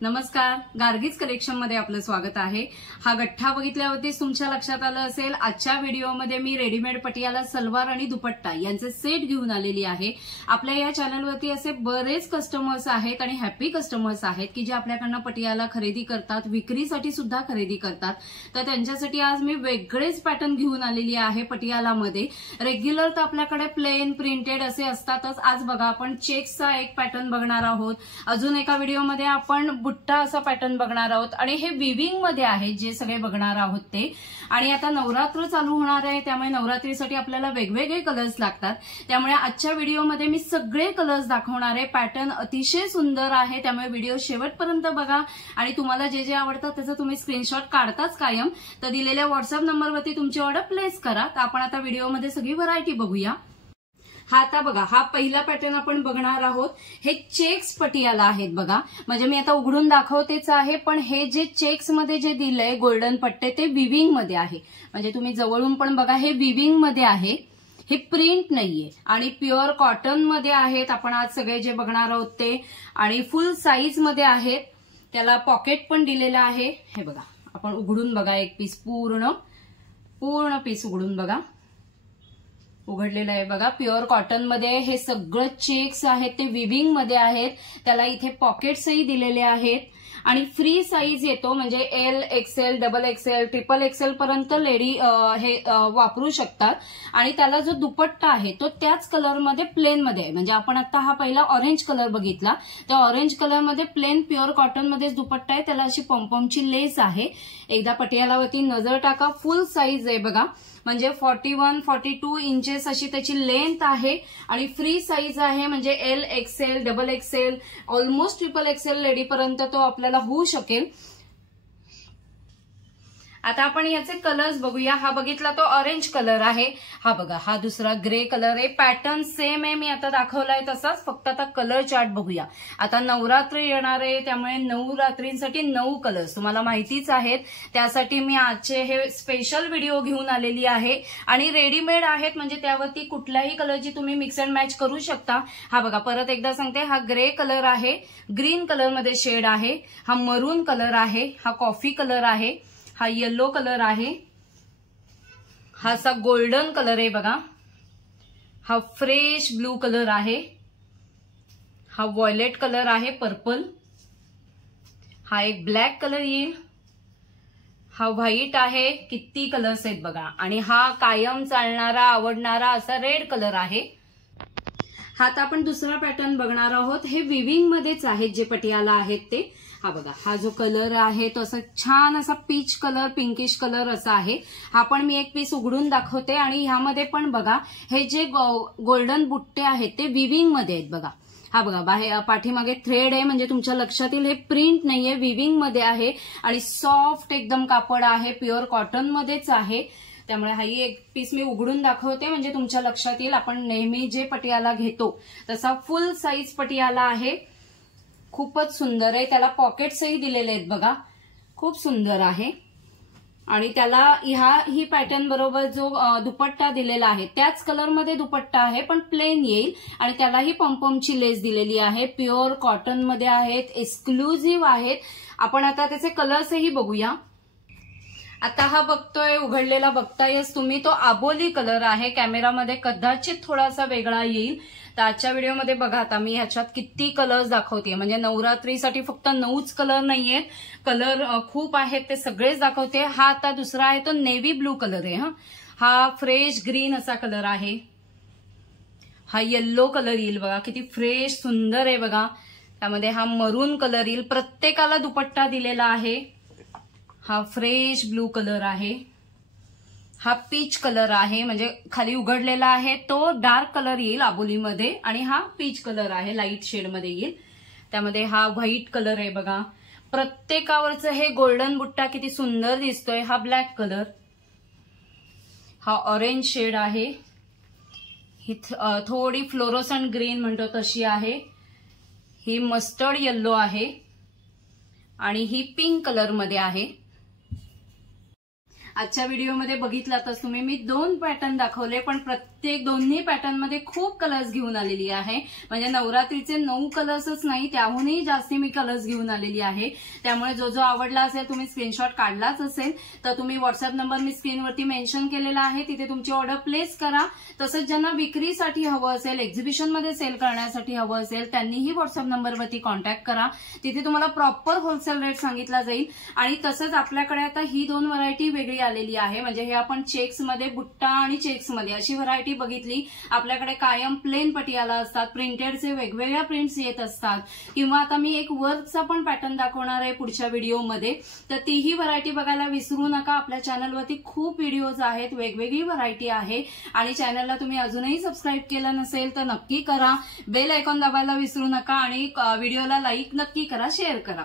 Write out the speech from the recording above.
नमस्कार, गार्गीज कलेक्शन मध्ये आपलं स्वागत आहे। हा गठ्ठा बघितल्यावरती तुमच्या लक्षात आलं असेल, आजच्या व्हिडिओमध्ये मी रेडीमेड पटियाला सलवार आणि दुपट्टा यांचे सेट घेऊन आलेली आहे। आपल्या या चॅनलवरती असे बरेच कस्टमर्स आहेत आणि हॅपी कस्टमर्स आहेत की जे आपल्याकडनं पटियाला खरेदी करतात, विक्रीसाठी सुद्धा खरेदी करतात। तर त्यांच्यासाठी आज मी वेगळेच पॅटर्न घेऊन आलेली आहे पटियालामध्ये। रेग्युलर तर आपल्याकडे प्लेन प्रिंटेड असे असतातच, आज बघा आपण चेक्सचा एक पॅटर्न बघणार आहोत। अजून एका व्हिडिओमध्ये आपण बुट्टा असा पॅटर्न बघणार आहोत आणि हे विविंग मध्ये आहे जे सगळे बघणार आहोत ते। आणि आता नवरात्र चालू होणार आहे, त्यामुळे नवरात्रीसाठी आपल्याला वेगवेगळे कलर्स लागतात। त्यामुळे आजच्या व्हिडिओमध्ये मी सगळे कलर्स दाखवणार आहे। पॅटर्न अतिशय सुंदर आहे, त्यामुळे व्हिडिओ शेवटपर्यंत बघा आणि तुम्हाला जे जे आवडतं त्याचा तुम्ही स्क्रीनशॉट काढताच कायम। तर दिलेल्या व्हॉट्सअप नंबरवरती तुमची ऑर्डर प्लेस करा। तर आपण आता व्हिडिओमध्ये सगळी व्हरायटी बघूया। हा आता बघा, हा पहिला पॅटर्न आपण बघणार आहोत। हे चेक्स पटियाला आहेत बघा, म्हणजे मी आता उघडून दाखवतेच आहे, पण हे जे चेक्स मध्ये जे दिलंय गोल्डन पट्टे ते विविंग मध्ये आहे। म्हणजे तुम्ही जवळून पण बघा, हे विविंग मध्ये आहे, हे प्रिंट नाहीये आणि प्युअर कॉटन मध्ये आहेत। आपण आज सगळे जे बघणार आहोत ते, आणि फुल साईज मध्ये आहेत। त्याला पॉकेट पण दिलेलं आहे। हे बघा, आपण उघडून बघा, एक पीस पूर्ण पीस उघडून बघा, उघडलेलं आहे बघा। प्युअर कॉटन मध्ये हे सगळं चेक्स आहेत ते विविंग मध्ये आहेत। त्याला इथे पॉकेट्सही दिलेले आहेत आणि फ्री साईज येतो, म्हणजे L, XL, double XL, triple XL पर्यंत लेडी हे वापरू शकतात। आणि त्याला जो दुपट्टा आहे तो त्याच कलरमध्ये प्लेन मध्ये आहे। म्हणजे आपण आता हा पहिला ऑरेंज कलर बघितला, त्या ऑरेंज कलर मध्ये प्लेन प्युअर कॉटन मध्येच दुपट्टा आहे। त्याला अशी पॉम्पॉमची लेस आहे। एकदा पटियालावरती नजर टाका, फुल साईज आहे बघा, म्हणजे 41-42 इंचेस अशी त्याची लेंथ आहे आणि फ्री साईज आहे। म्हणजे L, XL, double XL, almost triple XL lady पर्यंत तो आपल्याला होऊ शकेल। आता आपण याचे कलर्स बघूया। हा बघितला तो ऑरेंज कलर आहे, हा बघा हा दुसरा ग्रे कलर आहे। पॅटर्न सेम आहे, मी आता दाखवलाय तसाच, फक्त आता कलर चार्ट बघूया। आता नवरात्र येणार आहे, त्यामुळे 9 रात्रींसाठी 9 कलर्स तुम्हाला माहितीच आहेत। त्यासाठी मी आजचे हे स्पेशल व्हिडिओ घेऊन आलेली आहे आणि रेडीमेड आहेत, म्हणजे त्यावरती कुठल्याही कलरची तुम्ही मिक्स अँड मॅच करू शकता। हा बघा, परत एकदा सांगते, हा ग्रे कलर आहे, ग्रीन कलर मध्ये शेड आहे, हा मरून कलर आहे, हा कॉफी कलर आहे, हा येलो कलर आहे, हा असा गोल्डन कलर आहे बघा, हा फ्रेश ब्लू कलर आहे, हा व्हायलेट कलर आहे, पर्पल, हा एक ब्लॅक कलर येईल, हा व्हाईट आहे, किती कलर्स आहेत बघा, आणि हा कायम चालणारा आवडणारा असा रेड कलर आहे। हा आता आपण दुसरा पॅटर्न बघणार आहोत। हे विविंग मध्येच आहेत जे पटियाला आहेत ते। हा बघा, हा जो कलर आहे तो असा छान असा पीच कलर, पिंकिश कलर असा आहे। हा पण मी एक पीस उघडून दाखवते आणि ह्यामध्ये पण बघा, हे जे गोल्डन बुट्टे आहेत ते विविंग मध्ये आहेत बघा। हा बघा, बाहेर पाठीमागे थ्रेड आहे, म्हणजे तुमच्या लक्षात येईल हे प्रिंट नाहीये, विविंग मध्ये आहे आणि सॉफ्ट एकदम कापड आहे, प्युअर कॉटन मध्येच आहे। त्यामुळे हा एक पीस मी उघडून दाखवते, म्हणजे तुमच्या लक्षात येईल आपण नेहमी जे पटियाला घेतो तसा फुल साईज पटियाला आहे। खूपच सुंदर आहे, त्याला पॉकेट्सही दिलेले आहेत बघा, खूप सुंदर आहे। आणि त्याला ही पॅटर्न बरोबर जो दुपट्टा दिलेला आहे त्याच कलरमध्ये दुपट्टा आहे, पण प्लेन येईल आणि त्यालाही पॉम्पॉमची लेस दिलेली आहे। प्युअर कॉटन मध्ये आहेत, एक्सक्लुझिव्ह आहेत। आपण आता त्याचे कलर्सही बघूया। आता हा बघतोय, उघडलेला बघतायच तुम्ही, तो आबोली कलर आहे। कॅमेरामध्ये कदाचित थोडासा वेगळा येईल, तर आजच्या व्हिडिओमध्ये बघा, आता मी ह्याच्यात किती कलर्स दाखवते, म्हणजे नवरात्रीसाठी फक्त 9च कलर नाहीयेत, कलर खूप आहेत, ते सगळेच दाखवते। हा आता दुसरा आहे तो नेव्ही ब्लू कलर आहे, हा फ्रेश ग्रीन असा कलर आहे, हा येल्लो कलर येईल बघा, किती फ्रेश सुंदर आहे बघा। त्यामध्ये हा मरून कलर येईल, प्रत्येकाला दुपट्टा दिलेला आहे। हा फ्रेश ब्लू कलर आहे, हा पीच कलर आहे, म्हणजे खाली उघडलेला आहे तो डार्क कलर येईल आबोलीमध्ये, आणि हा पीच कलर आहे, लाईट शेड मध्ये येईल। त्यामध्ये हा व्हाईट कलर आहे बघा, प्रत्येकावरचं हे गोल्डन बुट्टा किती सुंदर दिसतोय। हा ब्लॅक कलर, हा ऑरेंज शेड आहे, ही थोडी फ्लोरोसंट ग्रीन म्हणतो तशी आहे, ही मस्टर्ड येल्लो आहे आणि ही पिंक कलर मध्ये आहे। आजच्या व्हिडिओमध्ये बघितलातच तुम्ही, मी 2 पॅटर्न दाखवले, पण प्रत्येक दोन्ही पॅटर्न मध्ये खूप कलर्स घेऊन आलेली आहे. म्हणजे नवरात्रीचे 9 कलर्सच नाही, त्याहूनही जास्ती मी कलर्स घेऊन आलेली आहे. त्यामुळे जो जो आवडला असेल, तुम्ही स्क्रीनशॉट काढलाच असेल तर तुम्ही व्हॉट्सअप नंबर मी स्क्रीनवरती मेन्शन केलेला आहे, तिथे तुमची ऑर्डर प्लेस करा. तसंच ज्यांना विक्रीसाठी हवं असेल, एक्झिबिशन मध्ये सेल करण्यासाठी हवं असेल, त्यांनीही व्हॉट्सअप नंबरवरती कॉन्टॅक्ट करा. तिथे तुम्हाला प्रॉपर होलसेल रेट सांगितला जाईल. आणि तसंच आपल्याकडे आता ही 2 व्हरायटी वेगळी आलेली आहे. म्हणजे हे आपण चेक्स मध्ये, बुट्टा आणि चेक्स मध्ये अशी व्हरायटी बघितली. आपल्याकडे कायम प्लेन पटियाला असतात, प्रिंटेडचे वेगवेगळ्या प्रिंट्स येत असतात, किंवा आता मी एक वर्कचा पण पॅटर्न दाखवणार आहे पुढच्या व्हिडिओमध्ये. तर तीही व्हरायटी बघायला विसरू नका. आपल्या चॅनलवरती खूप व्हिडिओज आहेत, वेगवेगळी व्हरायटी आहे. आणि चॅनलला तुम्ही अजूनही सबस्क्राईब केलं नसेल तर नक्की करा. बेल आयकॉन दाबायला विसरू नका आणि व्हिडिओला लाईक नक्की करा, शेअर करा.